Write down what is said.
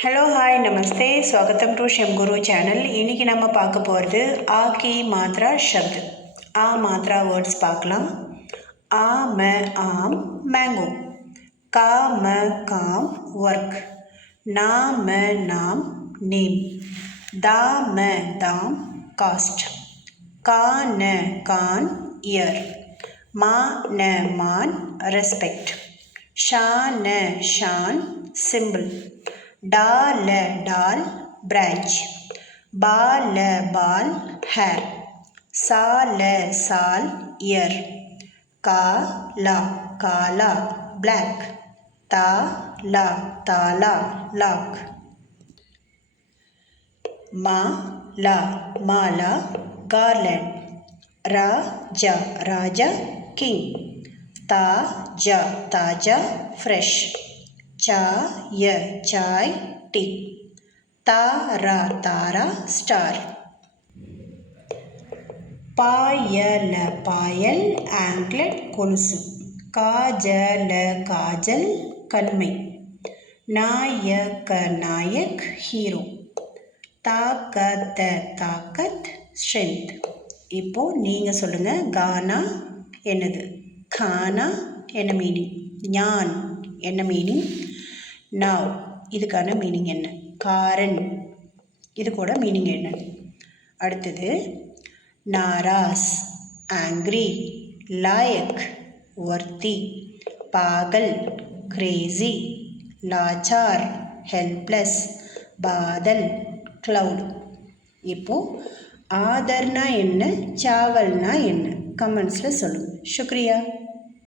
hello hi नमस्ते स्वागतम to Shiv Guru channel इनकी நம்ம பார்க்க போகிறது आ की मात्रा शब्द आ मात्रा वर्ड्स பார்க்கலாம் आ म आम मैंगो का म काम वर्क ना म नाम नेम दा म दाम कास्ट का न कान ईयर मा न मान रेस्पेक्ट शा न शान सिंबल डाल डाल ब्रांच बाल बाल hair साल साल ईयर काला काला black ताला ताला lock माला माला garland राजा राजा king ताजा ताजा fresh चाय चाय टी तारा तारा स्टार पायल पायल आंकलेट கொலுசு काजल काजल கண்மை नायक नायक ஹீரோ தாக்கத் தாக்கத் ஸ்ட்ரென்த் இப்போ நீங்க சொல்லுங்க கானா என்னது கானா என்ன மீனிங் ஞான் என்ன மீனிங் நாவ் இதுக்கான மீனிங் என்ன காரன் இது கூட மீனிங் என்ன அடுத்தது நாராஸ் ஆங்க்ரி லாயக் வர்த்தி பாகல் கிரேசி லாச்சார் ஹெல்ப்லெஸ் பாதல் க்ளவுட் இப்போது ஆதர்னா என்ன சாவல்னா என்ன கமெண்ட்ஸில் சொல்லுங்கள் சுக்ரியா